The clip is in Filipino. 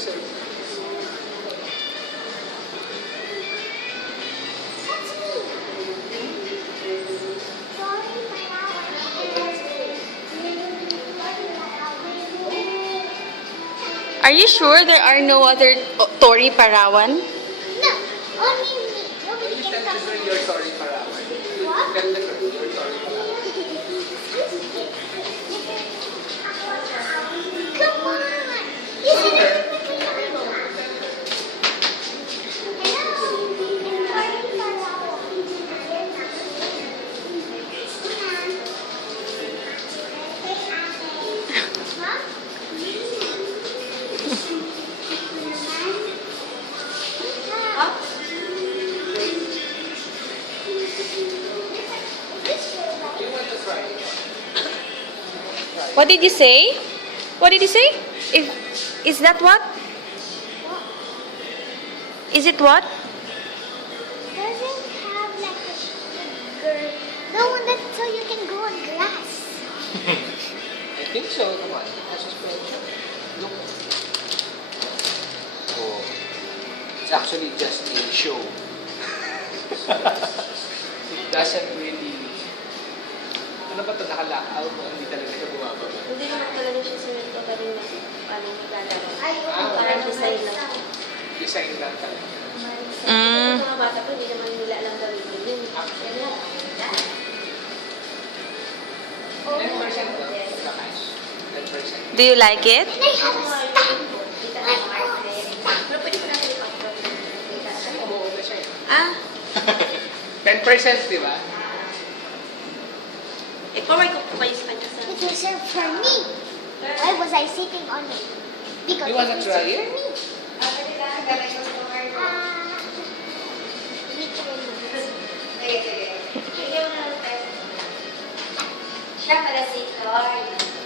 serve. Are you sure there are no other Tori Parawan? No, only me. Nobody You can tell the come. girl you're sorry, Parawan. What? Tell the girl you're sorry, Parawan. Come on. Listen to me. You want to try? What did you say? What did you say? Is that what? Is it what? Doesn't have like a sugar. The one that so you can go on grass. I think so. Come on. That's just look. Oh. It's actually just a show. It doesn't really... Ano ba ito? Naka-lockout o hindi talaga siya bumababa? Hindi naman talaga siya sinunod pa rin na paano maglalaro. Ay, Parang design lang. Design lang talaga. Mm. Yung mga bata po, hindi naman nila alam gawin yun. Yan lang. 10% lang. Nakash. 10%. Do you like it? And I have a stamp. Kita ang art na yan. Pero pwede ko natin i-control. Oo na siya. Ah, 10%, di ba? i-forward ko po kayo sa kanya sa... It was served for me. Why was I sitting on it? Because You wanna it was try served it? for me. Literally. Siya pala si Tor.